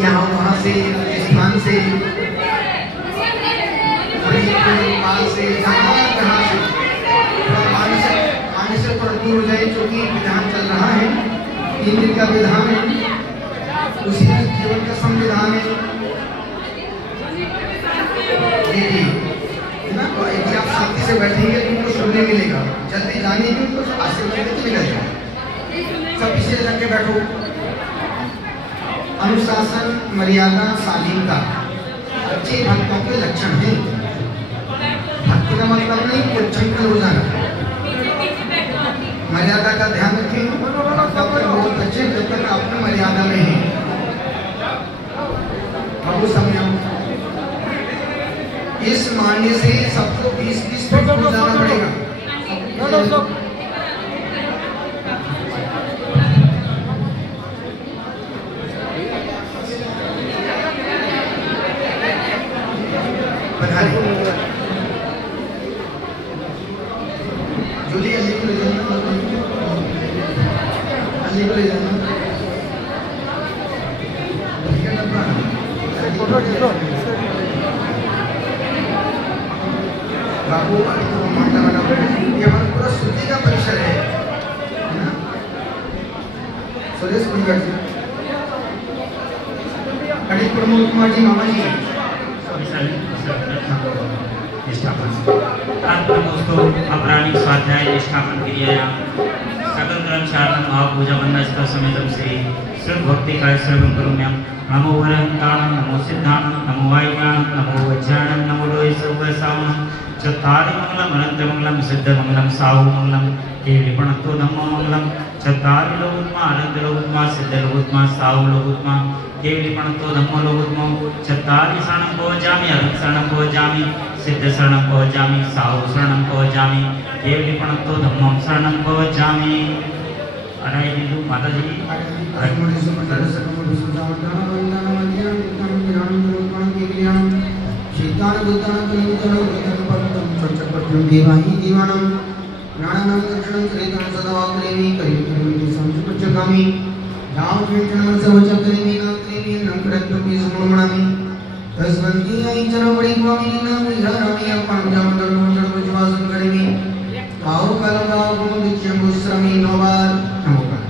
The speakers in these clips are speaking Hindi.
यहाँ वहाँ से स्थान से पाल से जहाँ से मानसिक पर दूर हो जाए, जो कि विधान चल रहा है, 3 दिन का विधान है, उसी जीवन का संविधान है ना। तो यदि आप शांति से बैठेंगे तो उनको सुनने मिलेगा, जल्दी जाने की उनको आशीर्वाद देते निकल जाए। सब पीछे रख के बैठो। अनुशासन, मर्यादा, शालीनता अच्छे भक्तों के लक्षण हैं। भक्ति का मतलब नहीं कि उच्छृंखल हो जाना। मर्यादा का ध्यान रखें, तब तक बहुत अच्छे, जब तक अपनी मर्यादा में है। बाबू समझाओ, इस मानने से सबको 20-20 फीट जाना पड़ेगा। जूली अली को ले जाना, अली को ले जाना। बाबू माता बना, ये हमारा पूरा शुद्धि का परिसर है ना। सुरेश कुंजर जी, पंडित प्रमोद कुमार जी, मामा जी अपराणिक स्वाध्याय निष्ठापन क्रिया सकल कर्मचारी भाव पूजा वंदना स्तर समेत से सर्व भक्ति का श्रवण करूम्यम। नमो वरंताणं, नमो सिद्धाणं, नमो वायुज्ञानं, नमो वज्राणं, नमो लोय सर्वसावनं। चत्तारि मंगलम अनंत मंगलम सिद्ध मंगलम साहु मंगलम केवलिपणतो धम्म मंगलम। चत्तारि लोकोत्मा अनंत लोकोत्मा सिद्ध लोकोत्मा साहु लोकोत्मा केवलिपणतो धम्म लोकोत्मा। चत्तारि शरणं पवजामि अभि शरणं पवजामि सिद्ध शरणं पवजामि साहु शरणं पवजामि केवलिपणतो धम्मं शरणं पवजामि। अनाई बिंदु माता जी देवाही दीवानम प्राणनाम दक्षिणं चरितं सदा करेमि करिमि संचकामि जाव चेतनं सवचकरेमि न करेमि न करत्वपि समणमणमि तस्वन्ति ऐचन परिक्वामि नाम विहारामि अपंजम धर्मचर विश्वासं करेमि आओ कलगाओ गुणदिच्यं गुस्रमि नोबार नमोकार।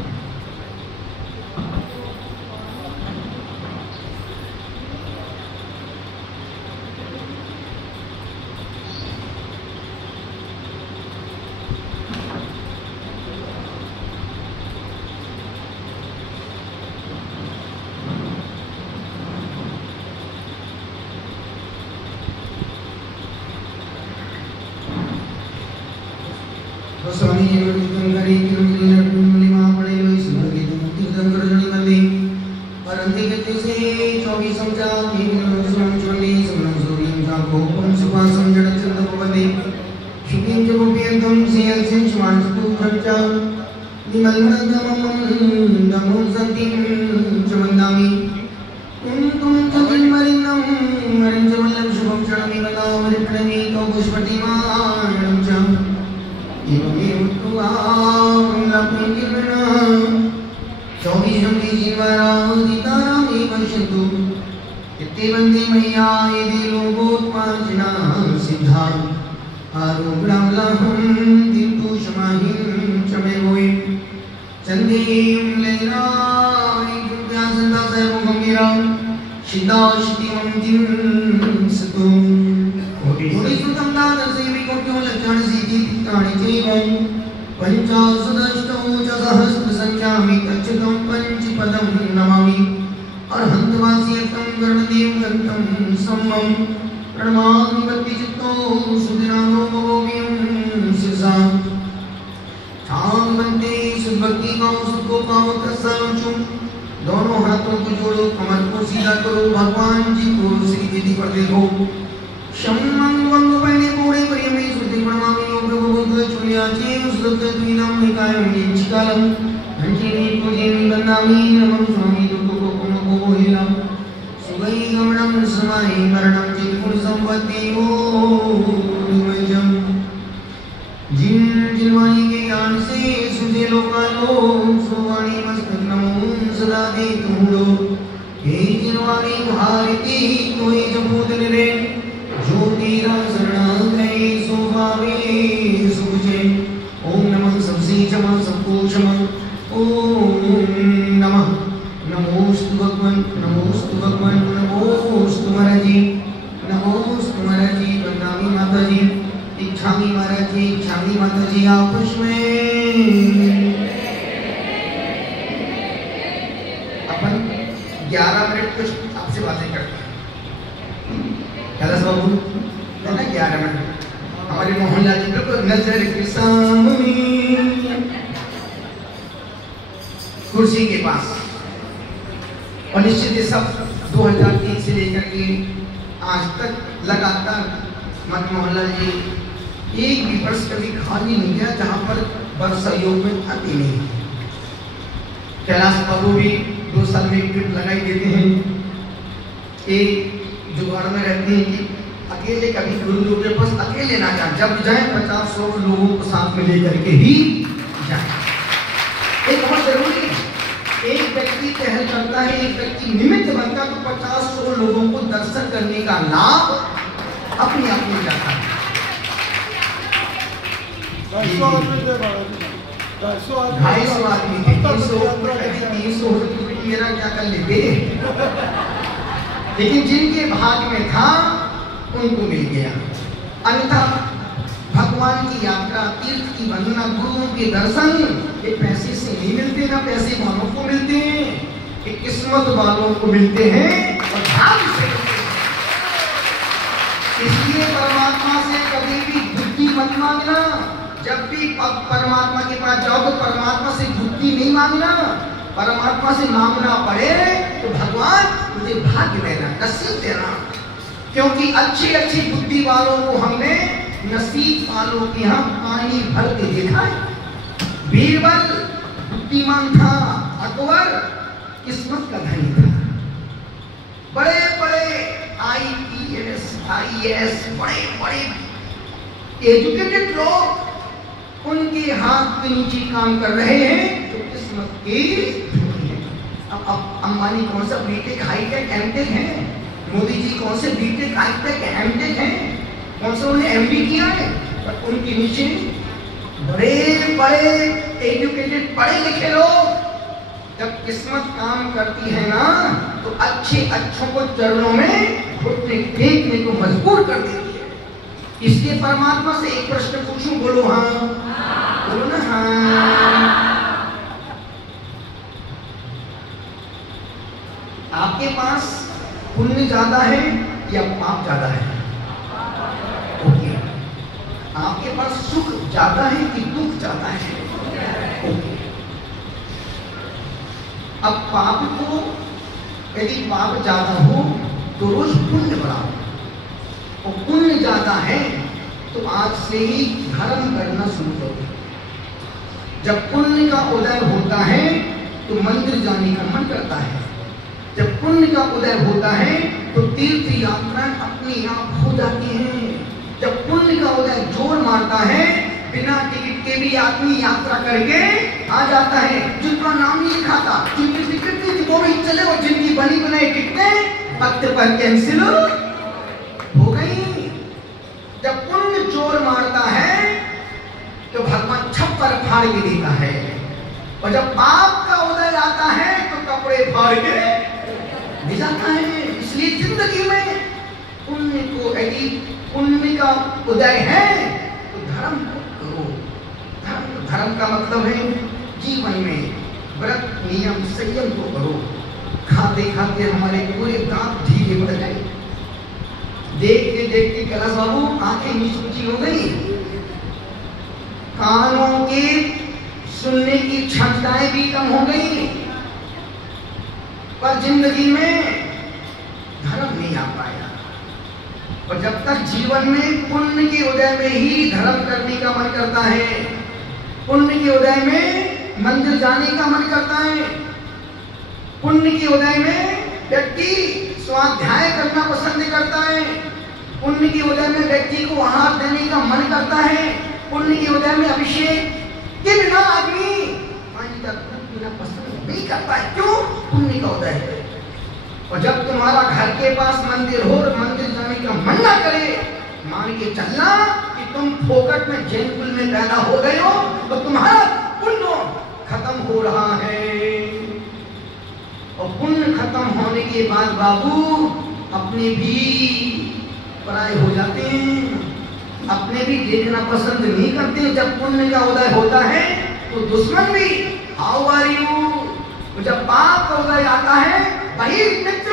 स्वामी गंगारी किरमली नटुमली महापड़े लोई सुनगी मुक्ति दंगर जड़ी बंदी परंते के से 24 समझा नील सुन चोली सुन सूर्य का कोपम सुबह समझड़ चंद को बंदी शुकिम जब पियंतम सेल से श्वान तु खर्चा निमलमण दमो सतिम चमंदामी तुम चतिम मरिनम मरिन जमलम शुभम चरमी बता मरिपणमी तो पुष्पति माणम च एवं तुआंगलपुंगिर्ना 24 जीवाराधिताराम पश्यन्तु इति वन्दे मय्या यदि लोकोत्पाजना सिद्धा आरोग्रामलहं दिन्तु समाहिं च मे वोय चन्देयं लैराणि व्यासन्ता सर्वगम्भीरा सिद्धा शितिमन्तिं सतु कोटिसुतं दानसेविकोट्यो लक्षण सिद्धि पंचाशदष्टौ च सहस्रसंख्यामि तच्चितं पंचपदं नमामि अर्हन्तवासियतं गणदेव गन्तं सम्मं प्रणमामि भक्तिचित्तो सुधिरानो भवोऽयं शिरसा छामन्ते सुभक्ति का सुको पाओ तस्साचु दोनों हाथों को जोड़ो, कमर को सीधा करो, भगवान जी को श्री विधि पर देखो। शम्मं वंग पहने पूरे प्रेमी सुधि प्रणमामि प्रभु चुनिया चे उसदत्त द्विनाम निकायम निचिकालम अंजनी पूजनी बंदामि नमः स्वामी दुख को कोहिलम सुगई गमनम समाई मरणम चित्पुर संपत्ति ओ दुमजम जिन जिनवाणी के ज्ञान से सुधे लोकालो सुवाणी मस्तक नमो सदा दे तुमरो हे जिनवाणी तुम्हारी कोई जबूत निरे जो तेरा शरण गए सो पावे सुझे। ओम नमः सबसे क्षमा सबको क्षमा। ओम नमः नमोस्तु भगवान नमोस्तु भगवान नमोस्तु महाराज जी नमोस्तु महाराज जी प्रणामी माता जी इच्छामी महाराज जी इच्छामी माता जी आपस में अपन 11 मिनट कुछ आपसे बातें करते हैं। कैलाश बाबू है ना 11 मिनट हमारे मोहनलाल जी बिल्कुल नजर के सामने कुर्सी के पास। और निश्चित ये सब 2003 से लेकर के आज तक लगातार मत मोहनलाल जी एक भी वर्ष कभी खाली नहीं गया जहां पर वर्ष सहयोग में आती नहीं। कैलाश बाबू भी 2 साल में एक ट्रिप लगाई देते हैं। एक जुगाड़ में रहते हैं कि अकेले कभी गुरु के पास अकेले ना जाए, जब जाए 50-100 लोगों को साथ में लेकर के ही जाए। एक बहुत जरूरी है, एक व्यक्ति पहल करता है, एक व्यक्ति निमित्त बनता तो 50-100 लोगों को दर्शन करने का लाभ अपने आप मिल जाता है। 250 आदमी थे, 300 मेरा क्या कर लेते, लेकिन जिनके भाग में था उनको मिल गया। अन्यथा भगवान की यात्रा, तीर्थ की वंदना, गुरुओं के दर्शन ये पैसे से नहीं मिलते, ना पैसे वालों को मिलते हैं, ये किस्मत वालों को मिलते हैं और भाग्य से मिलते हैं। इसलिए परमात्मा से कभी भी बुद्धि मत मांगना। जब भी परमात्मा के पास जाओ तो परमात्मा से बुद्धि नहीं मांगना, परमात्मा से मांगना पड़े तो भगवान मुझे भाग्य देना, नसीब देना। क्योंकि अच्छी अच्छी बुद्धि वालों को हमने नसीब वालों के यहाँ पानी भरते देखा है। बीरबल बुद्धिमान था, अकबर किस्मत का धनी था। बड़े बड़े IPS, IAS, बड़े बड़े एजुकेटेड लोग उनके हाथ के नीचे काम कर रहे हैं तो किस्मत की। अब अंबानी कौन सा बीटेक हाईटेक एमटेक है, मोदी जी कौन से बीटेक हाईटेक एमटेक हैं, कौन सा उन्हें MB किया है, पर उनके नीचे बड़े बड़े एजुकेटेड पढ़े लिखे लोग। जब किस्मत काम करती है ना तो अच्छे अच्छों को चरणों में घुटने टेकने को मजबूर कर देती है। इसलिए परमात्मा से एक प्रश्न पूछूं, बोलो हाँ, बोलो ना हाँ। आपके पास पुण्य ज्यादा है या पाप ज्यादा है? ओके। आपके पास सुख ज्यादा है कि दुख ज्यादा है? ओके। अब पाप को, यदि पाप ज्यादा हो तो रोज पुण्य बढ़ाओ, और पुण्य ज्यादा है तो आज से ही धर्म करना शुरू करो। जब पुण्य का उदय होता है तो मंदिर जाने का मन करता है, जब पुण्य का उदय होता है तो तीर्थ यात्राएं अपने आप हो जाती हैं। जब पुण्य का उदय जोर मारता है बिना टिकट के भी आदमी यात्रा करके आ जाता है। जिनका नाम नहीं लिखा था, जिनकी टिकट नहीं थी वो भी चले, और जिनकी बनी बनाई टिकटें वक्त पर कैंसिल हो गई। जब पुण्य जोर मारता है तो भगवान छप्पर फाड़ के देता है, और जब पाप का उदय आता है तो कपड़े फाड़ के दे जाता है। इसलिए जिंदगी में पुण्य को, यदि पुण्य का उदय है तो धर्म को करो। धर्म का मतलब है जीवन में व्रत नियम संयम को करो। खाते खाते हमारे पूरे दांत ढीले पड़ गए, देखते देखते कैलाश बाबू आंखें नीच ऊंची हो गई, कानों के सुनने की क्षमताएं भी कम हो गई, पर जिंदगी में धर्म नहीं आ पाया। और जब तक जीवन में पुण्य के उदय में ही धर्म करने का मन करता है, पुण्य के उदय में मंदिर जाने का मन करता है, पुण्य के उदय में व्यक्ति स्वाध्याय करना पसंद करता है, पुण्य के उदय में व्यक्ति को आहार देने का मन करता है, पुण्य के उदय में अभिषेक के बिना आदमी पानी का दूध पीना पसंद नहीं करता है। क्यों? पुण्य का उदय है। और जब तुम्हारा घर के पास मंदिर हो और मंदिर जाने का मन ना करे, मान के चलना कि तुम फोकट में जैन कुल में पैदा हो गए हो तो तुम्हारा पुण्य खत्म हो रहा है। और पुण्य खत्म होने के बाद बाबू अपने भी पराये हो जाते हैं, अपने भी देखना पसंद नहीं करते। जब पुण्य का उदय होता है तो दुश्मन भी हाउ आर यू, जब पाप का उदय आता है वही मित्र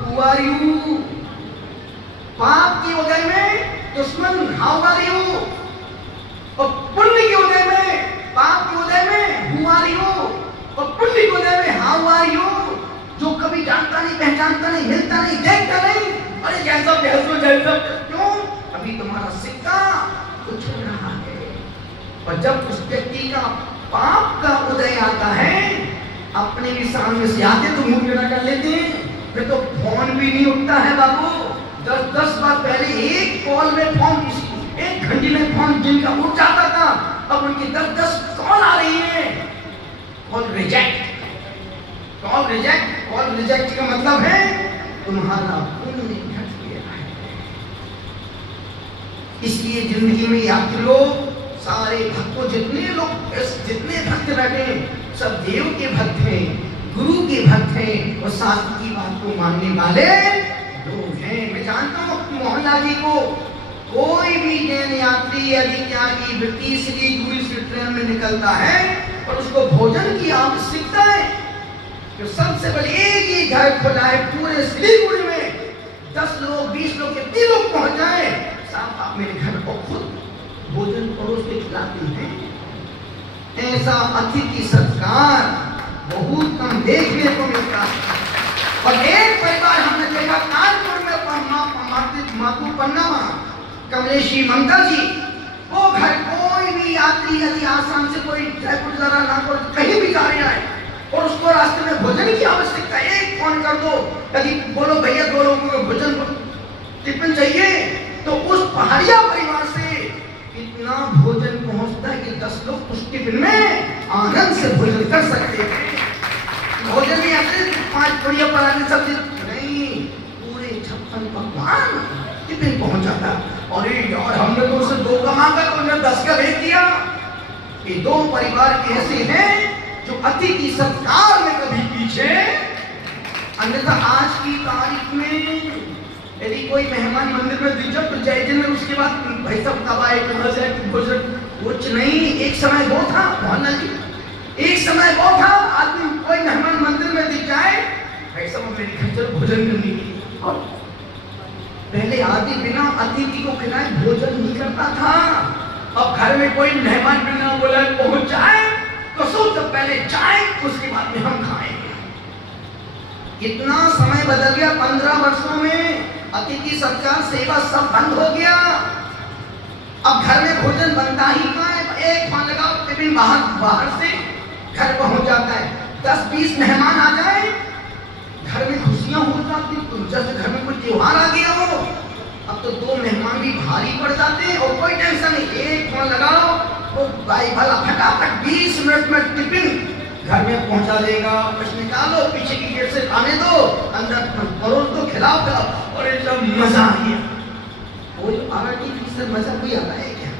हु आर यू। पाप के उदय में दुश्मन हाउ आर यू, और पुण्य के उदय में, पाप के उदय में हु आर यू, और पुण्य के उदय में हाउ आर यू। जो कभी जानता नहीं, पहचानता नहीं, मिलता नहीं, देखता नहीं, अरे जैसा जैसा क्यों, अभी तुम्हारा सिक्का कुछ रहा है। और जब उस व्यक्ति का पाप का उदय आता है, अपने भी सामने से आते तो मुंह टेढ़ा कर लेते हैं, फिर तो फोन भी नहीं उठता है बाबू। 10 बार पहले एक कॉल में फोन, एक घंटे में फोन जिनका उठ जाता था, अब उनकी 10 कॉल आ रही है। Call reject, call reject. Call reject का मतलब है तुम्हारा पुण्य घट गया है। इसलिए जिंदगी में यात्री लोग, सारे भक्तों, जितने भक्त बैठे सब देव के भक्त हैं, गुरु के भक्त हैं और शास्त्र की बात को मानने वाले लोग हैं। मैं जानता हूँ मोहनलाल जी को, कोई भी जैन यात्री यदि त्यागी वृत्ति श्री गुरु श्री ट्रेन में निकलता है और उसको भोजन की आवश्यकता है, तो सबसे पहले एक ही घर खुला है पूरे सिलीगुड़ी में, 10 लोग 20 लोग कितने लोग पहुंच जाए, साहब आप मेरे घर को खुद भोजन परोस के खिलाते हैं। ऐसा अतिथि सत्कार बहुत कम देखने को मिलता है। और एक परिवार हमने देखा कानपुर में, मातू पन्ना कमलेशी ममता जी, वो घर कोई भी यात्री यदि आसाम से कोई जयपुर जा रहा, नागपुर कहीं भी जा रहा है और उसको रास्ते में भोजन की आवश्यकता, एक फोन कर दो, यदि बोलो भैया 2 लोगों को भोजन टिफिन चाहिए, तो उस पहाड़िया परिवार से इतना भोजन पहुंचता है कि 10 लोग उस टिफिन में आनंद से भोजन कर सकते हैं। भोजन में ऐसे 5 बढ़िया पराठे सब्जी नहीं, पूरे 56 पकवान टिफिन पहुंच जाता। और यार हमने तो उसे 2 का मांगा तो उन्होंने 10 का भेज दिया। ये 2 परिवार ऐसे हैं जो अतिथि सत्कार में कभी पीछे, अन्यथा आज की तारीख में यदि कोई मेहमान मंदिर में दिख जाए तो जय जन में, उसके बाद भाई सब कब आए, कहाँ से भोजन, कुछ नहीं। एक समय वो था मोहल्ला जी, एक समय वो था आदमी कोई मेहमान मंदिर में दिख जाए, भाई सब मेरे घर चलो भोजन करने के लिए। और पहले आदमी बिना अतिथि को खिलाए भोजन नहीं करता था। अब घर में कोई मेहमान बिना बोला पहुंच जाए तो सबसे पहले चाय, उसके बाद में हम खाएंगे। इतना समय बदल गया 15 वर्षों में, अतिथि सत्कार सेवा सब बंद हो गया। अब घर में भोजन बनता ही कहाँ है, एक फोन लगाओ टिफिन बाहर से घर पहुंच जाता है। 10-20 मेहमान आ जाए, घर में खुशियां हो जाती, तो जैसे घर में कोई त्योहार आ गया हो। अब तो 2 मेहमान भी भारी पड़ जाते हैं और कोई टेंशन नहीं, एक फोन लगाओ वो भाई भला फटाफट 20 मिनट में टिफिन घर में पहुंचा देगा। कुछ निकालो, पीछे की गेट से खाने दो, अंदर परोस दो, खिलाओ, और एकदम मजा आ गया। वो जो आर्टिफिशियल मजा कोई आता है क्या?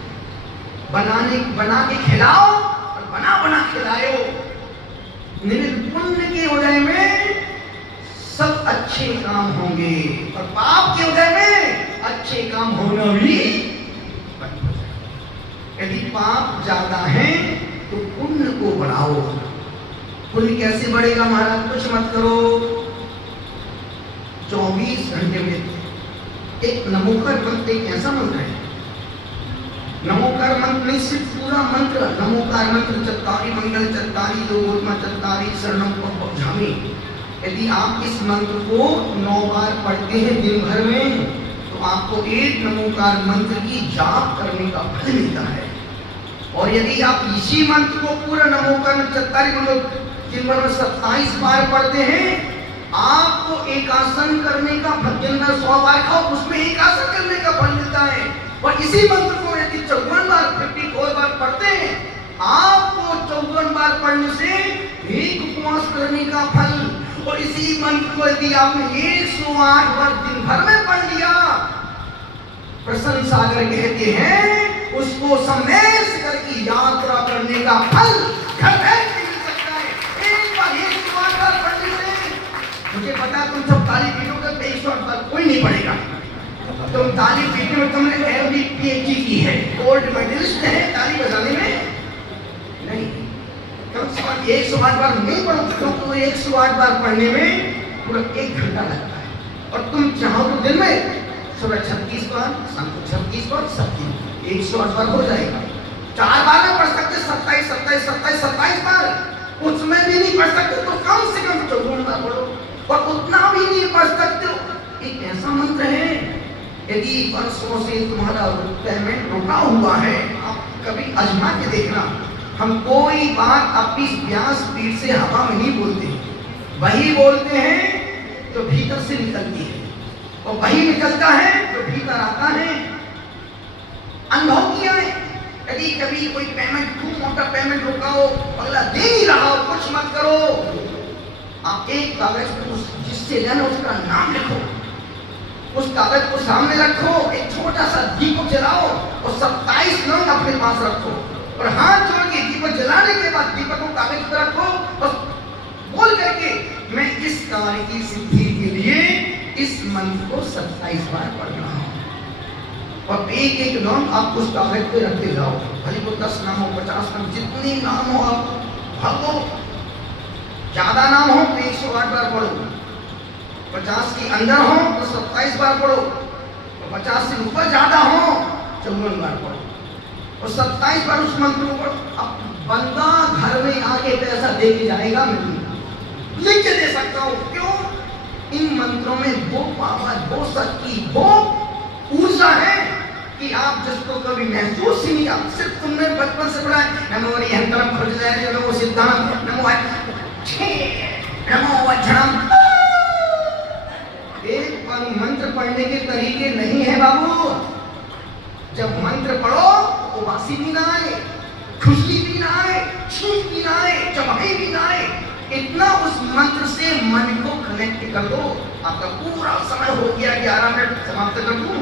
बना के खिलाओ और बना खिलाओ। निर्पुण्य के उदय में सब अच्छे काम होंगे और पाप के उदय में अच्छे काम होना भी बंद हो जाए। यदि पाप ज्यादा है तो पुण्य को बढ़ाओ। पुण्य कैसे बढ़ेगा महाराज? कुछ मत करो, 24 घंटे में एक नमोकार मंत्र, एक ऐसा मंत्र है, नमोकार मंत्र नहीं सिर्फ पूरा मंत्र, नमोकार मंत्र चत्तारी मंगल चत्तारी लोकोत्तम चत्तारी शरणम पहुंचामी। यदि आप इस मंत्र को 9 बार पढ़ते हैं दिन भर में तो आपको एक नमोकार मंत्र की जाप करने का फल मिलता है। और यदि आप इसी मंत्र को पूरा नमोकार चत्तारी मंगल दिन भर में 27 बार पढ़ते हैं, आपको एक आसन करने का फल, दिन भर 100 बार खाओ उसमें एक आसन करने का फल मिलता है। और इसी मंत्र को यदि 54 बार 54 बार पढ़ते हैं, आपको 54 बार पढ़ने से एक उपवास करने का फल, और इसी मंत्र को यदि आपने 108 बार दिन भर में पढ़ लिया, प्रसन्न सागर कहते हैं उसको समेस करके यात्रा करने का फल घर बैठ के मिल सकता है। एक बार 108 बार पढ़ने से, मुझे पता है तुम सब ताली पीटोगे, 108 बार कोई नहीं पढ़ेगा। तुम ताली पीटने में तुमने एवरी पीएचडी की है, गोल्ड मेडलिस्ट है ताली बजाने में नहीं। कम से कम 108 बार नहीं पढ़ो, तो 108 बार पढ़ने में पूरा 1 घंटा लगता है। और तुम चाहो तो दिन में सुबह 36 बार, शाम को 36 बार, सब दिन 108 बार हो जाएगा। 4 बार में पढ़ सकते, 27, 27, 27, 27 बार। उसमें भी नहीं पढ़ सकते तो कम से कम 54 बार पढ़ो, और उतना भी नहीं पढ़ सकते। एक ऐसा मंत्र है, यदि वर्षों से तुम्हारा पेमेंट रुका हुआ है, आप कभी आजमा के देखना। हम कोई बात अपनी व्यास पीठ से हवा में नहीं बोलते, वही बोलते हैं तो भीतर से निकलती है, और वही निकलता है तो भीतर आता है। अनुभव किया है, यदि कभी कोई पेमेंट, खूब मोटा पेमेंट रुका हो, अगला दे नहीं रहा हो, कुछ मत करो। आप एक कागज पे जिससे लेना उसका नाम लिखो, उस कागज को सामने रखो, एक छोटा सा दीपक जलाओ और 27 नाम अपने पास रखो, और हाथ जोड़ के दीपक जलाने के बाद दीपक को कागज पर रखो और बोल करके मैं इस कार्य की सिद्धि के लिए इस मंत्र को 27 बार पढ़ रहा हूं। और एक एक नाम आप उस कागज पे रखते जाओ, भले वो 10 नाम हो, 50 नाम, जितने नाम हो आप भगो। ज्यादा नाम हो तो 108 बार पढ़ो, 50 के अंदर हो तो 27 बार पढ़ो, और 50 से ऊपर ज्यादा हो 54 बार पढ़ो, और 27 बार उस मंत्र को। अब बंदा घर में आके पैसा दे के जाएगा, मैं लिख के दे सकता हूं। क्यों? इन मंत्रों में वो पावर, वो शक्ति, वो ऊर्जा है कि आप जिसको कभी महसूस ही नहीं किया। सिर्फ तुमने बचपन से पढ़ा है, नमो हरिहंतरम खुर्जदाय, नमो सिद्धांत, नमो नमो वज्रम। एक मंत्र पढ़ने के तरीके नहीं है बाबू। जब मंत्र पढ़ो तो वासी भी ना आए, खुशली भी ना आए, छींक भी ना आए, चबाई भी ना आए। इतना उस मंत्र से मन को कनेक्ट कर दो। आपका पूरा समय हो गया, 11 मिनट समाप्त कर दूं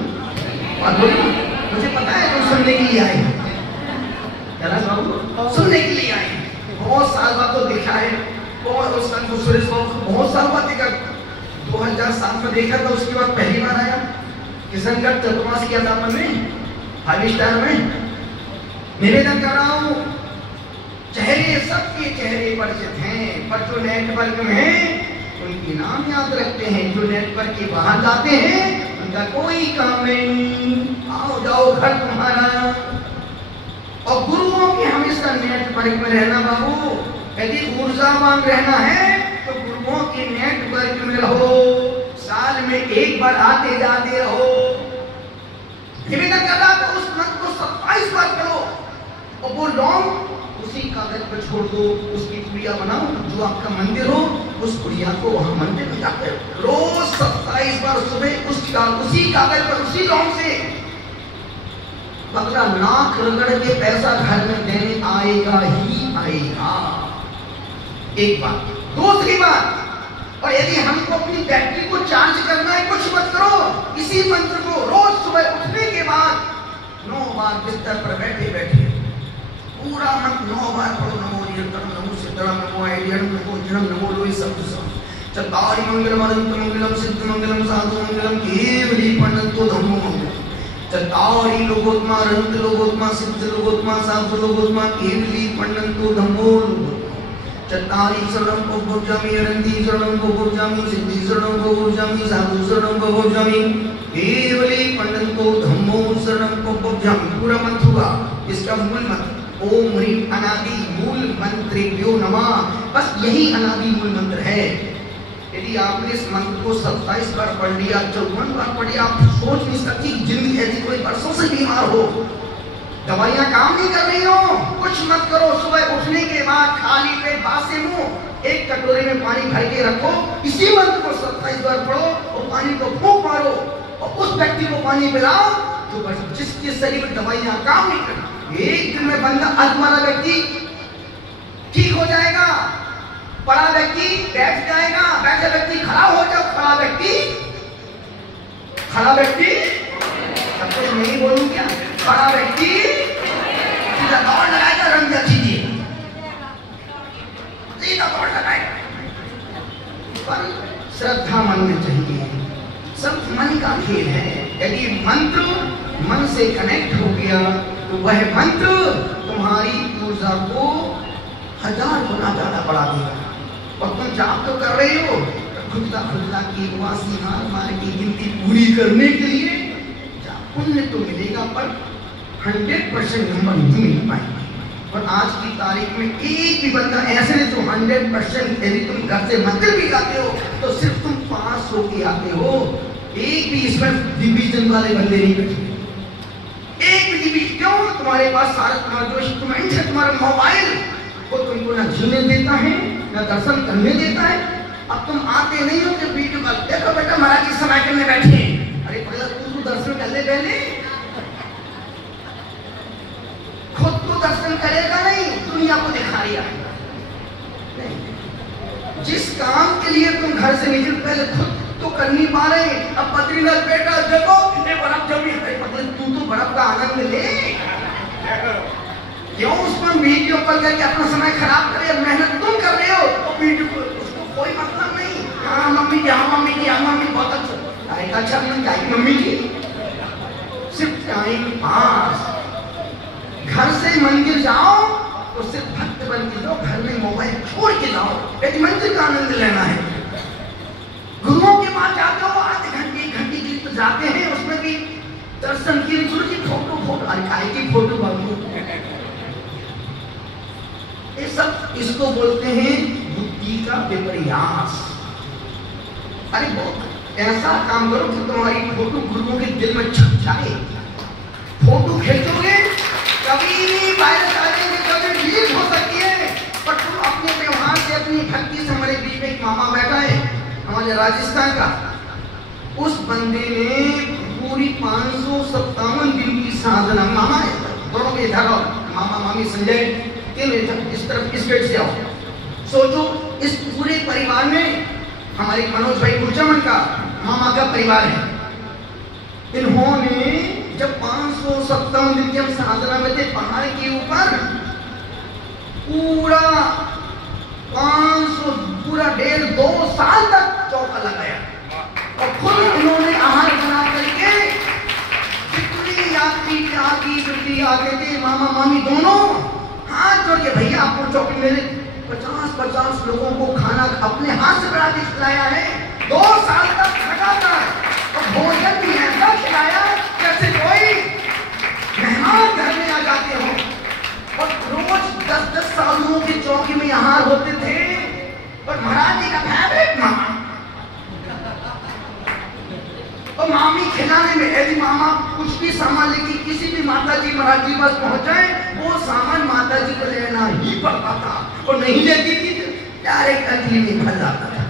और बोलूं, मुझे पता है तुम सुनने के लिए आए, बाबू सुनने के लिए आए। बहुत साल बाद तो देखा है, बहुत सुरेश बाबू बहुत साल बाद देखा, 2007 में देखा था, उसके बाद पहली बार आया किशनगढ़ चतुर्मास किया था हमने 5 स्टार में। निवेदन कर रहा हूं, चेहरे सबके चेहरे परिचित हैं, पर जो नेटवर्क में हैं उनके नाम याद रखते हैं। जो नेटवर्क के बाहर जाते हैं उनका कोई काम नहीं, आओ जाओ घर तुम्हारा। और गुरुओं के हमेशा नेटवर्क में रहना बाबू। यदि ऊर्जावान रहना है तो गुरुओं के नेटवर्क में रहो, साल में 1 बार आते जाते रहो। निवेदन कर रहा तो उस मंत्र को 27 बार करो, और वो लॉन्ग उसी कागज पर छोड़ दो, उसकी गुड़िया बनाओ, जो आपका मंदिर हो उस गुड़िया को वहां मंदिर में जाकर रोज 27 बार सुबह उसी कागज पर, उसी लॉन्ग से बगला नाक रगड़ के पैसा घर में देने आएगा ही आएगा। एक बात। दूसरी बात, और यदि हमको अपनी बैटरी को चार्ज करना है, कुछ मत करो, इसी मंत्र को रोज सुबह उठने के बाद 9 बार बिस्तर पर बैठे बैठे पूरा मंत्र 9 बार पढ़ो। नमो हरिहंतरम, नमो सिद्धांतम, नमो ऐडियम, नमो वज्रम, नमो लोहि सप्तसम, चत्वारि मंगलम, अनंत मंगलम, सिद्ध मंगलम, साधु मंगलम, केवली पण्डतो धम्मो मंगलम। चत्वारि लोकोत्मा, अनंत लोकोत्मा, सिद्ध लोकोत्मा, साधु लोकोत्मा, केवली पण्डतो धम्मो लोकोत्मा। चत्वारि शरणं भोज्यामि, अनंति शरणं भोज्यामि, सिद्धि शरणं भोज्यामि, साधु शरणं भोज्यामि, केवली पण्डतो धम्मो शरणं भोज्यामि। पूरा मंत्र हुआ। इसका मूल मंत्र ओम ह्रीं अनादि मूल मंत्रेभ्यो नमः। बस यही अनादि मूल मंत्र है। यदि आपने इस मंत्र को 27 बार पढ़ लिया, 54 बार पढ़ लिया, आप सोच नहीं सकती जिंदगी यदि कोई बरसों से बीमार हो, दवाइयां काम नहीं कर रही हो, कुछ मत करो। सुबह उठने के बाद खाली पेट बासे मुंह 1 कटोरे में पानी भर के रखो, इसी मंत्र को 27 बार पढ़ो और पानी को फूंक मारो, और उस व्यक्ति को पानी पिलाओ जो जिसके शरीर में दवाइयां काम नहीं कर। एक दिन में बंदा, आज वाला व्यक्ति ठीक हो जाएगा। पड़ा व्यक्ति बैठ जाएगा, बैठा व्यक्ति खड़ा हो जाओ, खड़ा व्यक्ति सब कुछ नहीं बोलूं क्या? खड़ा व्यक्ति सीधा दौड़ लगाएगा, रंग कीजिए, सीधा दौड़ लगाएगा। पर श्रद्धा मन में चाहिए, सब मन का खेल है। यदि मंत्र मन से कनेक्ट हो गया तो वह मंत्र तुम्हारी ऊर्जा को 1000 गुना ज्यादा बढ़ा देगा। और तुम जाप तो कर रहे हो, खुदा की वासी मार की गिनती पूरी करने के लिए पुण्य तो मिलेगा, पर 100% नंबर नहीं मिल पाएंगे। और आज की तारीख में एक भी बंदा ऐसे नहीं जो 100%, यदि तुम घर से मंदिर भी जाते हो तो सिर्फ तुम पास होके आते हो। एक भी इसमें डिवीजन वाले बंदे नहीं बैठे, एक भी डिवीजन। क्यों? तुम्हारे पास सारा तुम्हारा जो इंस्ट्रूमेंट है, तुम्हारा मोबाइल, वो तुमको ना जीने देता है ना दर्शन करने देता है। अब तुम आते नहीं हो कि वीडियो कॉल देखो बेटा महाराज जी समाज में बैठे। अरे पहले तू दर्शन कर ले, पहले खुद तो दर्शन करेगा नहीं, दुनिया को दिखा रहा है। जिस काम के लिए तुम घर से निकल पहले खुद तो कर नहीं पा रहे। अब बद्रीनाथ बेटा देखो कितने बर्फ जमी है, तू तो बर्फ का आनंद ले। क्यों उसमें वीडियो कॉल करके अपना समय खराब करे? मेहनत तुम कर रहे हो तो वीडियो कॉल उसको कोई मतलब नहीं। हाँ मम्मी जी, हाँ मम्मी जी, हाँ मम्मी बहुत अच्छा, अरे अच्छा मम्मी जी, सिर्फ टाइम पास। घर से मंदिर जाओ तो सिर्फ भक्त बन के जाओ, घर में मोबाइल छोड़ के जाओ, यदि मंदिर का आनंद लेना है। गुरुओं के पास जाते हो, आधे घंटे एक घंटे के लिए तो जाते हैं, उसमें भी दर्शन की गुरु जी फोटो अरे काय की फोटो बाबू, ये सब इसको बोलते हैं बुद्धि का विपर्यास। अरे बहुत ऐसा काम करो कि तुम्हारी फोटो गुरुओं के दिल में छप जाए। फोटो खींचोगे कभी भी वायरस आ जाएंगे, कभी डिलीट हो सकती है, पर तुम अपने व्यवहार से, अपनी भक्ति से। हमारे बीच में एक मामा बैठा है हमारे राजस्थान का, उस बंदे ने पूरी 557 दिन की साधना, मामा है दोनों के इधर और मामा मामी संजय इस तरफ इस गेट से आओ। सोचो इस पूरे परिवार में हमारे मनोज भाई गुरचमन का मामा का परिवार है। इन्होंने जब 557 दिन की हम साधना में थे पहाड़ के ऊपर, पूरा 1.5-2 साल तक चौका लगाया और खुद इन्होंने आहार बना करके जितनी यात्री आते थे मामा मामी दोनों हाथ जोड़ के, भैया आपको चौकी मेरे 50 लोगों को खाना अपने हाथ से बना के खिलाया है 2 साल तक लगातार। और भोजन भी ऐसा खिलाया जैसे कोई मेहमान घर में आ जाते हो। और रोज 10-10 सालों की चौकी में आहार होते थे। और महाराज जी का फेवरेट मामा और मामी खिलाने में, यदि मामा कुछ भी सामान लेके किसी भी माता जी महाराज जी पास पहुंचे, वो सामान माता जी को लेना ही पड़ता था। और नहीं लेती थी डायरेक्ट अंजलि में भर जाता था।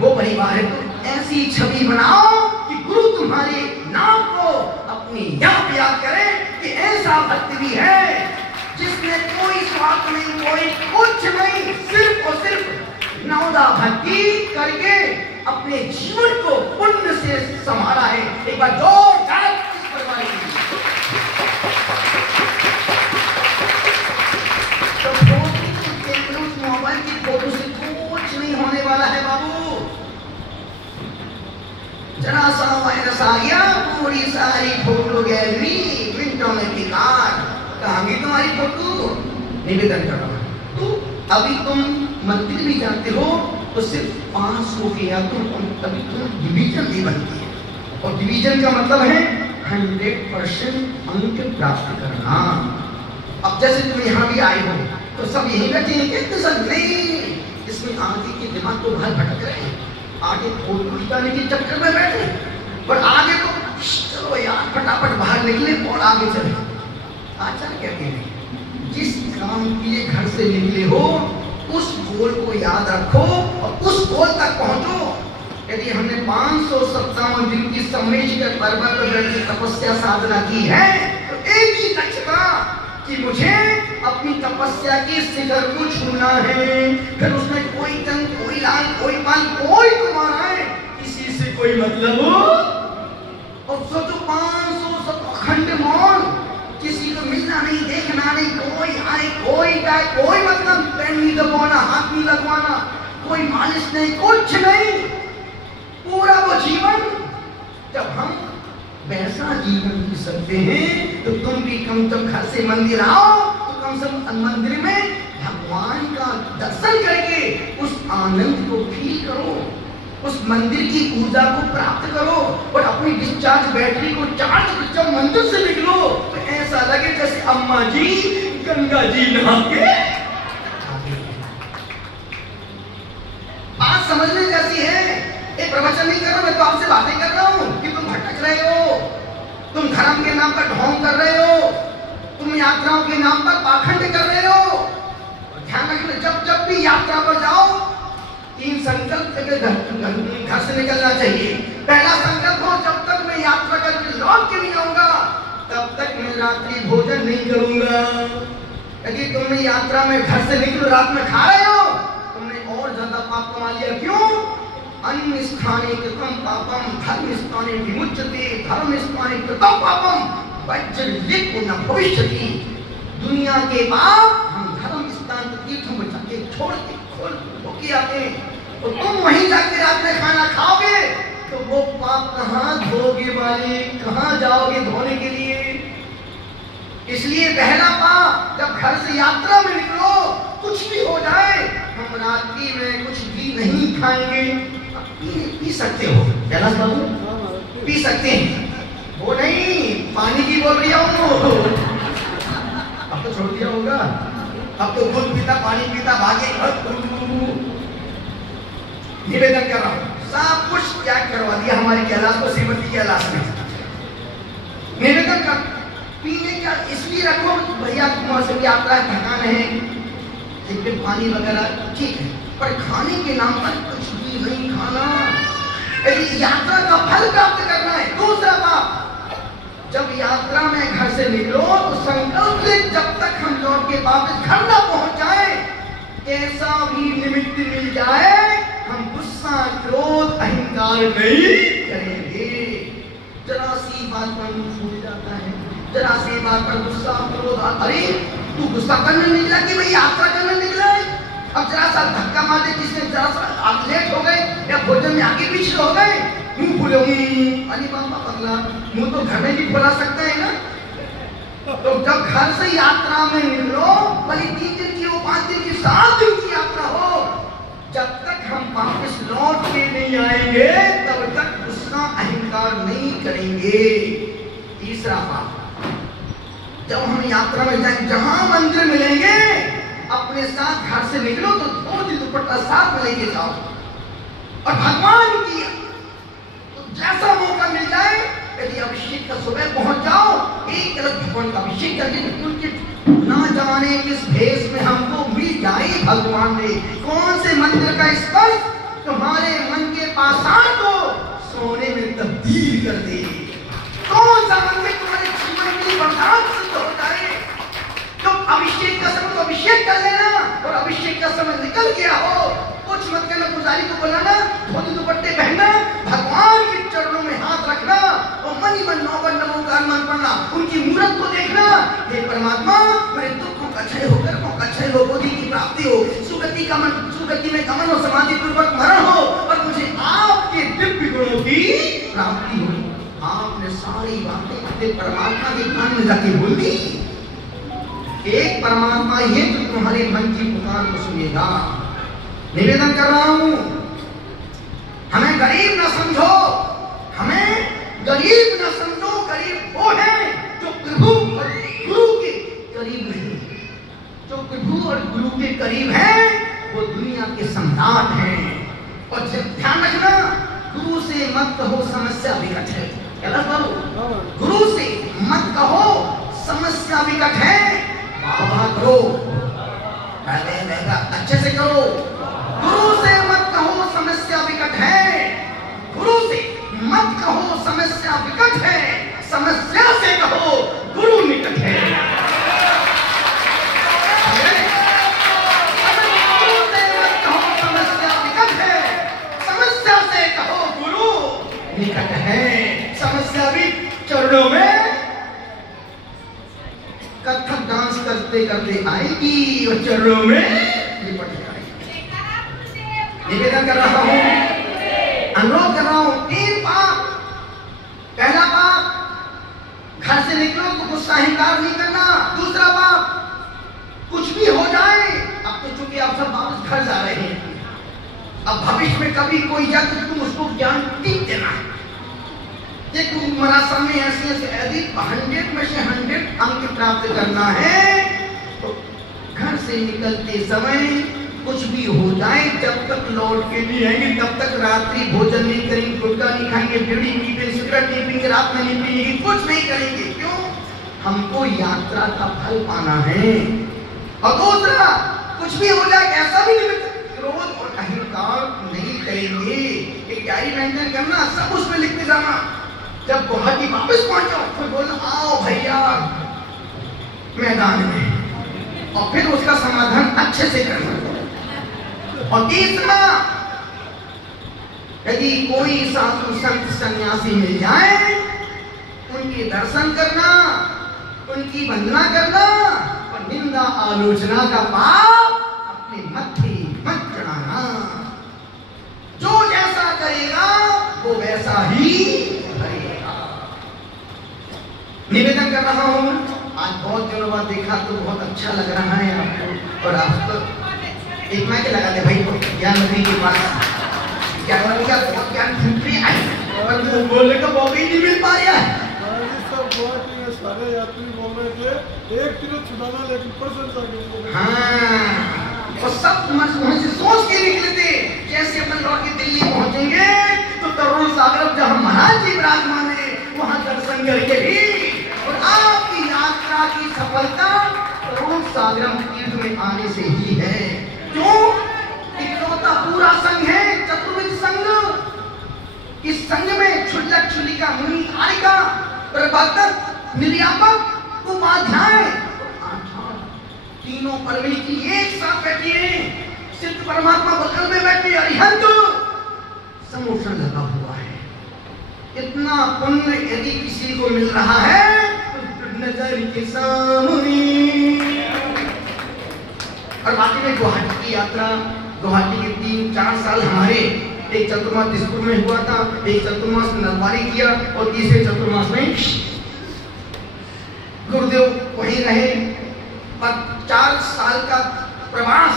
वो परिवार है, तो ऐसी छवि बनाओ कि गुरु तुम्हारे नाम को अपनी याद करे कि ऐसा भक्त भी है जिसमें कोई स्वार्थ नहीं, कोई कुछ नहीं, सिर्फ और सिर्फ नवदा भक्ति करके अपने जीवन को पुण्य से संभाला है। एक बार जोरदार इस परिवार की तो उस मोबाइल की फोटो से कुछ नहीं होने वाला है बाबू। जरा सा वायरस आ गया, पूरी सारी फोटो गैलरी मिनटों में बेकार। कहांगी तुम्हारी फोटो? निवेदन कर रहा हूं, तो अभी तुम मंदिर भी जाते हो तो सिर्फ 5 हो गया, तभी तुम डिवीजन नहीं बनती है। और डिवीजन का मतलब है 100% अंक प्राप्त करना। अब जैसे तुम यहाँ भी आए हो तो सब यही बैठे हैं कि सर नहीं, इसमें आगे के दिमाग तो बाहर भटक रहे हैं, आगे फोटो खिंचाने के चक्कर में बैठे, पर आगे तो चलो यार फटाफट बाहर निकले और आगे चले। आचार्य कहते हैं जिस काम के लिए घर से निकले हो उस गोल को याद रखो और उस गोल तक पहुंचो। यदि हमने 557 दिन की सम्मेलन पर्वत तपस्या साधना की है तो एक ही लक्ष्य था कि मुझे अपनी तपस्या की शिखर को छूना है। फिर उसमें कोई जंग, कोई लाल, कोई बाल, कोई तुम्हारा है, किसी से कोई मतलब हो। और सोचो 500 अखंड मौन, किसी को मिलना नहीं, देखना नहीं, कोई आए कोई जाए, कोई मतलब पेन नहीं दबाना, हाथ नहीं लगवाना, कोई मालिश नहीं, कुछ नहीं, पूरा वो जीवन। जब हम वैसा जीवन जी सकते हैं तो तुम भी कम जब घर से मंदिर आओ तो कम से कम मंदिर में भगवान का दर्शन करके उस आनंद को फील करो, उस मंदिर की ऊर्जा को प्राप्त करो। और अपनी डिस्चार्ज बैटरी को चार्ज जब मंदिर से निकलो तो ऐसा लगे जैसे अम्मा जी गंगा जी नहा के। बात समझने जैसी है। एक प्रवचन नहीं कर रहा, मैं तो आपसे बातें कर रहा हूं कि तुम भटक रहे हो, तुम धर्म के नाम पर ढोंग कर रहे हो, तुम यात्राओं के नाम पर पाखंड कर रहे हो। ध्यान रखना, जब जब भी यात्रा पर जाओ 3 संकल्प घर से निकलना चाहिए। पहला संकल्प हो, जब तक मैं यात्रा करके लौट के नहीं आऊंगा तब तक मैं रात्रि भोजन नहीं करूंगा। यदि तुमने यात्रा में घर से निकलो रात में खा रहे हो, तुमने और ज्यादा पाप कमा लिया। क्यों? अन्य स्थाने कृतम पापम धर्म स्थाने विमुच्यते धर्म स्थाने कृतम पापम वज्रलिप् न भविष्यति। दुनिया के पाप हम धर्म स्थान तीर्थों में जाके छोड़ के खोल होके आते हैं। तो तुम वहीं जाके रात में खाना खाओगे तो वो पाप कहाँ धोगे मालिक, कहाँ जाओगे धोने के लिए? इसलिए पहला पाप, जब घर से यात्रा में निकलो कुछ भी हो जाए, हम रात्रि में कुछ भी नहीं खाएंगे। पी सकते हो कैलाश बाबू, पी सकते हैं, वो नहीं पानी की बोल रही हूँ। अब तो छोड़ दिया होगा, अब तो दूध पीता, पानी पीता, भागे। निवेदन कर रहा हूँ, सब कुछ त्याग करवा दिया हमारे कैलाश को, श्रीमती कैलाश ने। निवेदन कर, पीने का इसलिए रखो भैया तुम्हारे से यात्रा थकान है, लेकिन पानी वगैरह ठीक है, पर खाने के नाम पर कुछ भी नहीं खाना। यदि यात्रा का फल प्राप्त करना है। दूसरा बात, जब यात्रा में घर से निकलो तो संकल्प ले, जब तक हम लौट के वापस घर ना पहुंच जाए, कैसा भी निमित्त मिल जाए, हम गुस्सा, क्रोध, अहंकार नहीं करेंगे। जरा सी बात पर मुंह फूट जाता है, जरा सी बात पर गुस्सा, क्रोध। अरे तू गुस्सा करने निकला कि भाई यात्रा करने निकला है? अब जरा सा धक्का मार दे किसने, जरा सा आप लेट हो गए या भोजन में आगे पीछे हो गए, मुंह फूले। अरे बाबा अगला मुंह तो घर में भी खोला सकता है ना। तो जब घर से यात्रा में निकलो, भले 3 दिन की हो, 5 दिन की, 7 दिन की यात्रा हो, जब तक हम वापस लौट के नहीं आएंगे तब तक गुस्सा, अहंकार नहीं करेंगे। तीसरा बात, जब हम यात्रा में जाएंगे, जहां मंदिर मिलेंगे अपने साथ घर से निकलो तो धोती दुपट्टा साथ में लेके जाओ। और भगवान की तो जैसा मौका मिल जाए, यदि अभिषेक का सुबह पहुंच जाओ, एक तरफ भगवान का अभिषेक करके उनके ना जाने किस भेष में हमको मिल जाए भगवान ने। कौन से मंदिर का स्पर्श तुम्हारे मन के पाषाण को सोने में तब्दील कर दे? कौन सा मंदिर तुम्हारे जीवन के लिए वरदान सिद्ध हो जाए? तो अभिषेक का समय तो अभिषेक कर लेना, और अभिषेक का समय निकल गया हो, कुछ मत करना, पुजारी को बुलाना, धोती दुपट्टे पहनना, भगवान के चरणों में हाथ रखना और मन ही मन 9 बार नमो का अनुमान पढ़ना, उनकी मूर्त को देखना। हे परमात्मा, मेरे दुखों का क्षय हो, कर्मों का क्षय हो, बुद्धि की प्राप्ति हो, सुगति में गमन हो, समाधि पूर्वक मरण हो, और मुझे आपके दिव्य गुणों की प्राप्ति हो। आपने सारी बातें अपने परमात्मा के कान में जाके बोल दी। एक परमात्मा ही तो तुम्हारे मन की पुकार को सुनेगा। निवेदन कर रहा हूं, हमें गरीब न समझो, हमें गरीब न समझो। गरीब वो है जो प्रभु और गुरु के करीब नहीं। जो प्रभु और गुरु के करीब है वो दुनिया के सम्राट हैं। और ध्यान रखना, गुरु से मत कहो समस्या विकट है। गुरु से मत कहो समस्या विकट है। वाह करो, अच्छे से करो। गुरु से मत कहो समस्या विकट है। गुरु से मत कहो समस्या विकट है, समस्या से कहो गुरु निकट है। निकट है। समस्या भी चरणों में कथक डांस करते करते आएगी और चरणों में लिपट जाएगी। निवेदन कर रहा हूं, अनुरोध कर रहा हूं, 3 पाप। पहला पाप, घर से निकलो तो गुस्सा अहंकार नहीं करना। दूसरा पाप, कुछ भी हो जाए, अब तो चूंकि आप सब वापस घर जा रहे हैं, अब भविष्य में कभी कोई जाए तो तुम उसको ज्ञान टीक देना है। देखो मरासा में ऐसे ऐसे अधिक 100 में से 100 अंक प्राप्त करना है। तो घर से निकलते समय कुछ भी हो जाए, जब तक लौट के नहीं आएंगे तब तक रात्रि भोजन नहीं करेंगे, गुटखा नहीं खाएंगे, बीड़ी नहीं पिएंगे, सिगरेट नहीं पिएंगे, रात में नहीं पिएंगे, कुछ नहीं करेंगे। क्यों? हमको यात्रा का फल पाना है। और दूसरा, कुछ भी हो जाए, कैसा भी क्रोध और अहंकार नहीं करेंगे। एक डायरी मेंटेन करना, सब उसमें लिखते जाना। जब गुवाहाटी वापस पहुंचो फिर बोलना, आओ भैया मैदान में, और फिर उसका समाधान अच्छे से करना। और तीसरा, यदि कोई साधु संत सन्यासी मिल जाए, उनके दर्शन करना, उनकी वंदना करना, और निंदा आलोचना का पाप अपने मत्थे मत चढ़ाना। जो जैसा करेगा वो वैसा ही करेगा। निवेदन कर रहा हूं, आज बहुत दिनों बाद देखा तो बहुत अच्छा लग रहा है आपको। और आपको एक माइक लगा दे भाई को, ज्ञान नदी के पास ज्ञान नदी का बहुत ज्ञान फूट रही है और वो बोलने का मौका ही नहीं मिल पा रहा है। सारे यात्री बोल रहे थे 1 किलो छुड़ाना, लेकिन परसेंट हाँ, और सब वहां से सोच के निकले थे कैसे अपन लौट के दिल्ली पहुंचेंगे तो तरुण सागर जहां महाराज जी विराजमान है वहां दर्शन करके भी। और आपकी यात्रा की सफलता तरुण सागर तीर्थ में आने से ही है। क्यों? इकलौता पूरा संघ है, चतुर्विध संघ। इस संघ में क्षुल्लक क्षुलिका मुनि आरिका प्रवर्तक निर्यापक उपाध्याय तीनों परमेश्वरी एक साथ बैठी है। सिद्ध परमात्मा बगल में बैठे, अरिहंत समोषण लगा हुआ है। इतना पुण्य यदि किसी को मिल रहा है तो नजर के सामने। और बाकी में गुवाहाटी की यात्रा, गुवाहाटी के 3-4 साल हमारे, एक चतुर्मास दिसपुर में हुआ था, एक चतुर्मास नलबारी किया और तीसरे चतुर्मास में गुरुदेव वहीं रहे। पर 4 साल का प्रवास,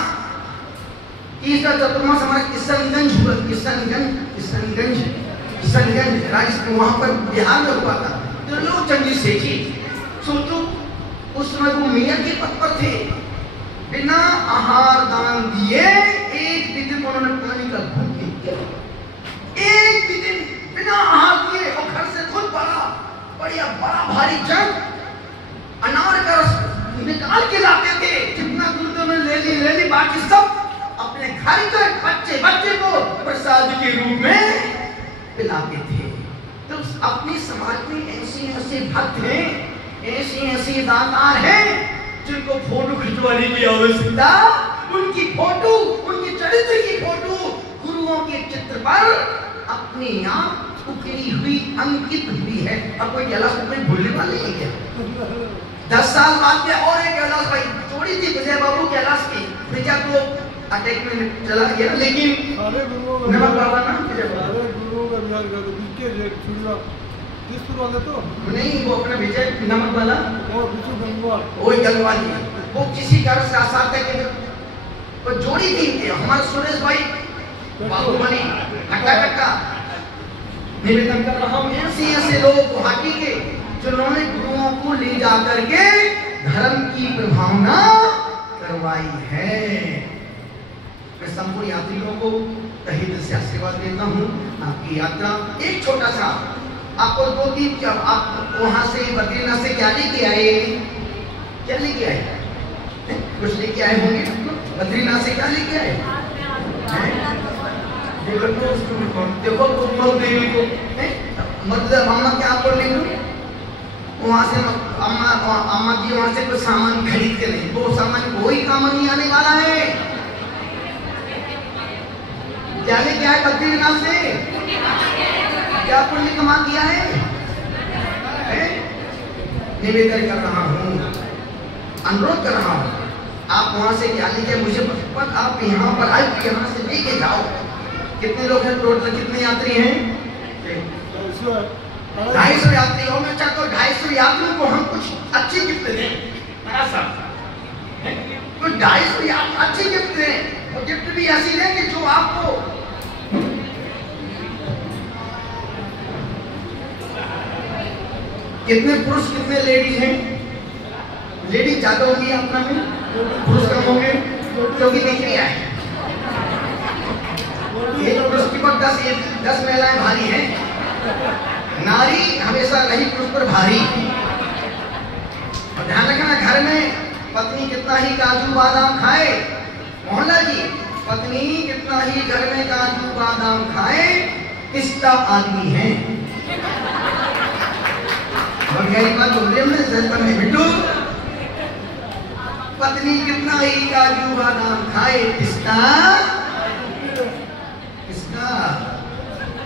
तीसरा चतुर्मास हमारा किशनगंज हुआ। किशनगंज राजस्थान, वहां पर बिहार में हुआ था। तो लोग चंडी सेठी, सोचो उस समय वो मेयर के पद पर थे, बिना आहार दान दिए एक भी दिन उन्होंने पानी का घूट नहीं किया। एक भी दिन बिना आहार दिए, और घर से खुद बढ़िया बड़ा भारी जग अनार का रस निकाल के लाते थे। जितना गुरुदेव ने ले ली, बाकी सब अपने घर के बच्चे को प्रसाद के रूप में पिलाते थे। तो अपने समाज में ऐसे भक्त हैं, ऐसे दातार हैं जिनको फोटो खिंचवाने की आवश्यकता, उनकी फोटो, उनके चरित्र की फोटो गुरुओं के चित्र पर अपने आप उकेरी हुई, अंकित हुई है। अब कोई कैलाश में भूलने वाले है क्या? 10 साल बाद में और एक कैलाश भाई जोड़ी थी विजय बाबू कैलाश की। विजय को अटैक में चला गया, लेकिन नमक बाबा ना विजय बाबू वाले तो नहीं, वो अपना विजय नमक वाला वही गंगवाली, वो किसी कारण से आसार करके वो जोड़ी थी। हमारे सुरेश भाई बाहुबली कट्टा निवेदन कर रहा हूँ, ऐसे लोग गुवाहाटी के जिन्होंने गुरुओं को ले जाकर के धर्म की प्रभावना करवाई है। मैं संपूर्ण यात्रियों को तहे दिल से आशीर्वाद देता हूँ। आपकी यात्रा एक छोटा सा आपको 2-3, जब आप वहां से बद्रीनाथ से क्या लेके आए? कुछ लेके आए होंगे। बद्रीनाथ से क्या लेके आए? देखो देवी को मतलब अम्मा क्या आपको ले लो, वहां से अम्मा जी वहां से कुछ सामान खरीद के नहीं, वो सामान कोई काम नहीं आने वाला है। क्या लेके आए बद्रीनाथ से? क्या पुण्य कमा दिया है? निवेदन कर रहा हूँ, अनुरोध कर रहा हूँ, आप वहां से क्या लीजिए, मुझे पर आप यहाँ पर आए, यहाँ से लेके जाओ। कितने लोग हैं टोटल, कितने यात्री हैं? 250 यात्री हो। मैं चाहता हूँ 250 यात्रियों को हम कुछ अच्छी गिफ्ट दें। कुछ 250 अच्छी गिफ्ट दें, और गिफ्ट भी ऐसी दें कि जो आपको कितने पुरुष कितने लेडीज हैं? लेडीज ज्यादा होंगी आपका में, पुरुष कम होंगे, क्योंकि देखिए है एक पुरुष की पर 10 महिलाएं भारी हैं। नारी हमेशा रही पुरुष पर भारी। और ध्यान रखना, घर में पत्नी कितना ही काजू बादाम खाए, मोहल्ला जी, पत्नी कितना ही घर में काजू बादाम खाए, किसका आदमी है? और यही बात बोल रही हमने बिट्टू, पत्नी कितना ही काजू बादाम खाए, किसका?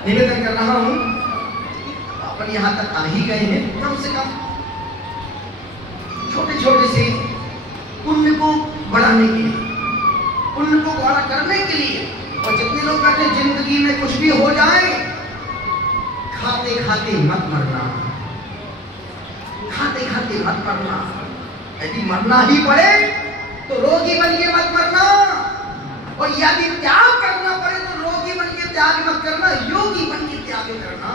निवेदन कर रहा हूं, अपन यहां तक आ ही गए हैं, कम से कम छोटे छोटे से पुण्य को बढ़ाने के लिए, पुण्य को बड़ा करने के लिए। और जितने लोग कहते हैं जिंदगी में कुछ भी हो जाए, खाते खाते मत मरना, खाते खाते मत मरना। यदि मरना ही पड़े तो रोगी बन के मत मरना, और यदि त्याग करना पड़े तो रोगी बन के त्याग मत करना, योगी बन के त्याग करना।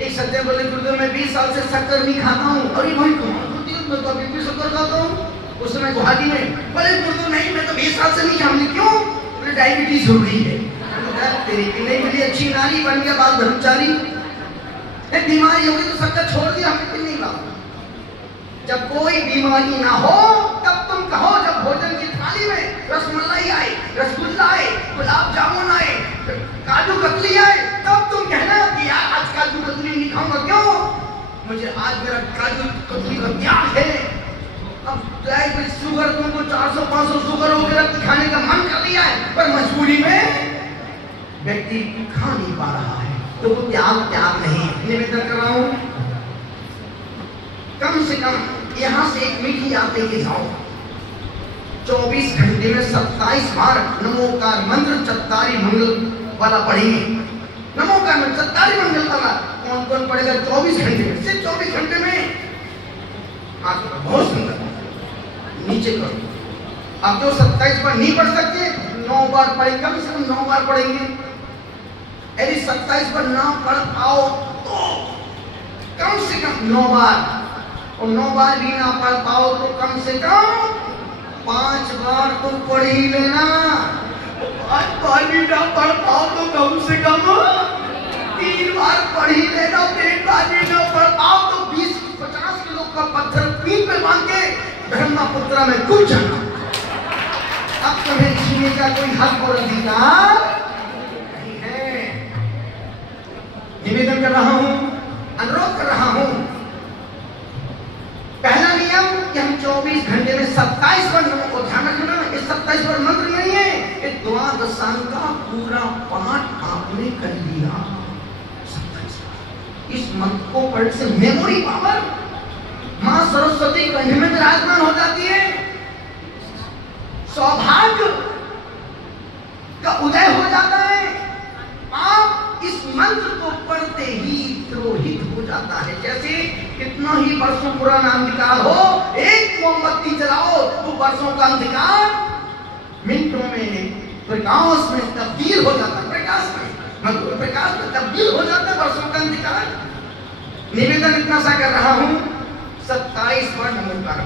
एक सत्य बोले, गुरुदेव मैं 20 साल से शक्कर नहीं खाता हूँ। अरे भाई मैं तो अभी भी शक्कर खाता हूँ। उस समय गुवाहाटी में बोले, गुरुदेव नहीं मैं तो 20 साल से नहीं खाऊंगी। क्यों? बोले डायबिटीज हो गई है। तेरी की नहीं मिली अच्छी नारी, बन गया बाल ब्रह्मचारी। बीमारी होगी तो शक्कर छोड़ दिया, हमें नहीं लाऊंगा। जब कोई बीमारी ना हो तब तुम कहो, जब भोजन की थाली में रसमलाई आए, रसगुल्ला आए, गुलाब जामुन आए, काजू कतली आए, तब तुम कहना कि यार आज काजू कतली नहीं खाऊंगा। क्यों? मुझे आज मेरा काजू कतली का त्याग है। अब डायबिटीज शुगर, तुमको 400-500 शुगर हो गया, खाने का मन कर लिया है, पर मजबूरी में व्यक्ति खा नहीं पा रहा है, तो वो त्याग नहीं। निवेदन कर रहा हूं, कम से कम यहां से एक मीठी याद लेके जाओ। 24 घंटे में 27 बार नमोकार मंत्र चत्तारी मंगल वाला पढ़ेंगे। नमोकार मंत्र चत्तारी मंगल वाला कौन कौन पढ़ेगा 24 घंटे में? सिर्फ 24 घंटे में। बहुत सुंदर, नीचे करो। अब जो 27 बार नहीं पढ़ सकते, 9 बार पढ़ेंगे, कम से कम 9 बार पढ़ेंगे। यदि 27 बार ना पढ़ पाओ तो कम से कम 9 बार, और 9 बार भी ना पढ़ पाओ तो कम से कम 5 बार तो पढ़ ही लेना। 5 बार भी ना पढ़ पाओ तो कम से कम 3 बार पढ़ ही लेना। 3 बार भी ना पढ़ पाओ तो 20-50 किलो का पत्थर पीठ पे बांध के ब्रह्मपुत्र में कूद जाना। अब तुम्हें छीने का कोई हक और अधिकार नहीं है। निवेदन कर रहा हूं, अनुरोध कर रहा हूं, पहला नियम कि हम 24 घंटे में 27 बार नमो को ध्यान रखना। ये 27 बार मंत्र नहीं है, ये द्वादशांग का पूरा पाठ आपने कर लिया। 27 बार इस मंत्र को पढ़ने से मेमोरी पावर मां सरस्वती कंठ में विराजमान हो जाती है। सौभाग्य का उदय हो जाता है। आप इस मंत्र को पढ़ते ही द्रोहित हो जाता है। जैसे कितना ही वर्षों पुराना अंधकार हो, एक मोमबत्ती जलाओ तो वर्षों का अंधकार मिनटों में प्रकाश में तब्दील हो जाता है। प्रकाश में तब्दील हो जाता है वर्षों का अंधकार। निवेदन इतना सा कर रहा हूं, 27 बार नमोकार।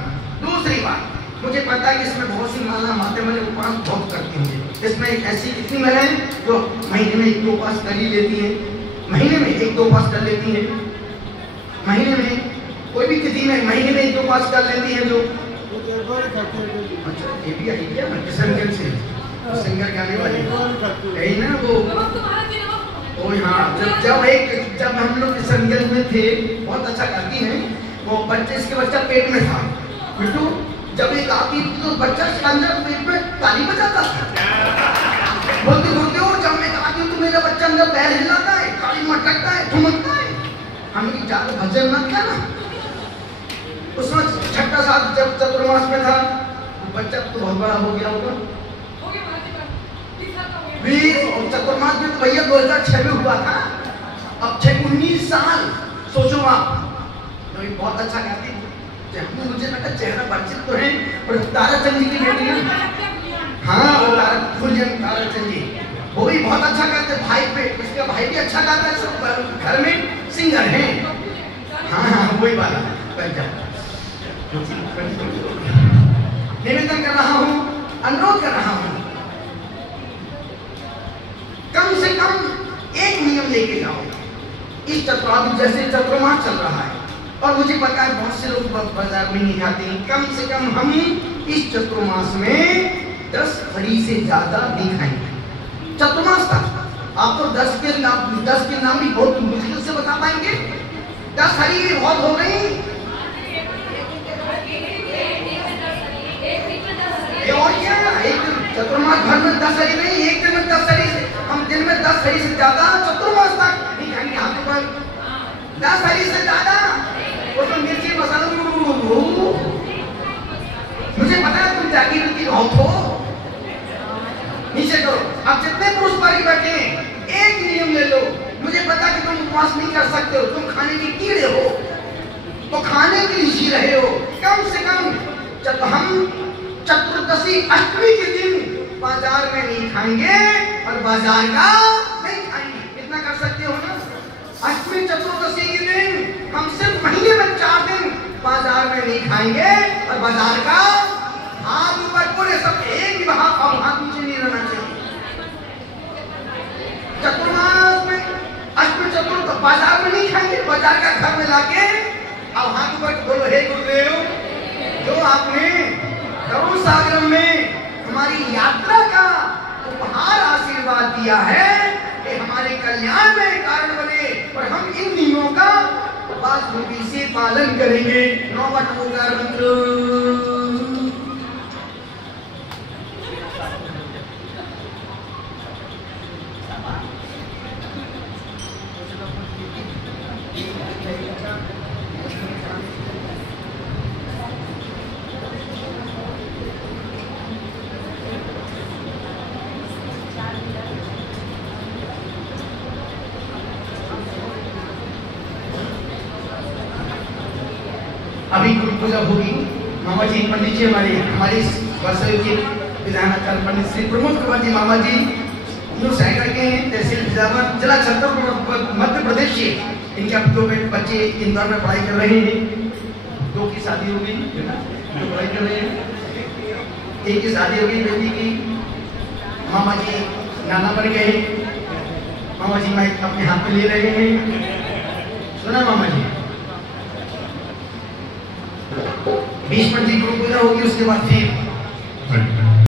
दूसरी बात, मुझे पता है कि इसमें बहुत सी माला माते वाले उपवास बहुत करती हैं। इसमें एक ऐसी कितनी महिलाएं जो महीने में 1-2 उपवास कर ही लेती हैं, महीने में 1-2 उपवास कर लेती हैं, महीने में कोई भी तिथि में महीने में 1-2 उपवास कर लेती हैं जो। अच्छा ये भी आई क्या किशनगंज से सिंगर गाने वाले यही ना वो हाँ। जब हम लोग किशनगंज में थे, बहुत अच्छा गाती हैं वो। बच्चे, इसके बच्चा पेट में था बिट्टू, जब एक आती तो बच्चा अंदर पेट में ताली बजाता था, बोलते बोलते हो। जब मैं आती हूँ तो मेरा बच्चा अंदर पैर हिलाता है, ताली मटकता है, ठुमकता है, हमने ज्यादा भजन मत करना। उसमें छठा साल जब चतुर्मास में था, बच्चा तो बहुत बड़ा हो गया होगा, 20 और चतुर्मास में तो भैया 2006 में हुआ था, अब 19 साल। सोचो आप, तो ये बहुत अच्छा गाती है। मुझे लगा चेहरा परिचित तो है, और ताराचंद जी की बेटी है, हाँ वो ताराचंद जी, वो भी बहुत अच्छा गाते। भाई पे उसका भाई भी अच्छा गाता है, सब घर में सिंगर हैं। हाँ हाँ वही बात है। निवेदन कर रहा हूँ, अनुरोध कर रहा हूँ, कम से कम एक नियम लेके जाओ। इस चतुर्मास जैसे चतुर्मास चल रहा है, और मुझे पता है बहुत से लोग बाजार में नहीं खाते, कम से कम हम इस चतुर्मास में 10 हरी से ज्यादा नहीं खाएंगे। चतुर्मास था, आप तो 10 के नाम भी बहुत मुश्किल से बता पाएंगे। 10 हरी भी बहुत हो गई, और क्या एक चतुर्मास भर में 10 हरी नहीं, एक दिन में 10 हरी से, हम दिन में 10 हरी से ज्यादा चतुर्मास तक नहीं खाएंगे। हाथ पर 10 हरी से ज्यादा, उसमें मिर्ची मसाला, मुझे पता है तुम जागी वृत्ति बहुत हो, नीचे करो। अब जितने पुरुष पारी बैठे एक नियम ले लो, मुझे पता कि तुम उपवास नहीं कर सकते हो, तुम खाने के कीड़े हो, तो खाने के लिए जी रहे हो। कम से कम जब हम चतुर्दशी अष्टमी के दिन बाजार में नहीं खाएंगे और बाजार का नहीं खाएंगे, इतना कर सकते हो ना। अष्टमी चतुर्दशी के दिन हम सिर्फ महीने में 4 दिन बाजार में नहीं खाएंगे और बाजार का हाथ ऊपर पूरे सब एक ही हाथ नीचे नहीं रहना चाहिए। चतुर्मास में अष्टमी चतुर्थ बाजार में नहीं खाएंगे, बाजार का घर में लाके अब हाथ ऊपर बोलो, हे गुरुदेव, जो आपने करुण सागर में हमारी यात्रा का उपहार आशीर्वाद दिया है, ये हमारे कल्याण में कारण बने, और हम इन नियमों का बाखूबी से पालन करेंगे। नौवट ओंकार मंत्र। अभी गुरु पूजा होगी। मामा जी पंडित जी हमारे वर्षों के विधानाचार्य पंडित श्री प्रमोद कुमार जी मामा जी जो सहायता के हैं, तहसील फिजाबाद जिला छतरपुर मध्य प्रदेश से। इनके अब 2 बच्चे इंदौर में पढ़ाई कर रहे हैं, 2 की शादी हो गई, जो पढ़ाई कर रहे हैं, 1 की शादी हो गई बेटी की। मामा जी नाना बन गए, मामा जी माइक अपने हाथ में ले रहे हैं। सुना मामा जी, 20 मिनट की गुरु पूजा होगी, उसके बाद फिर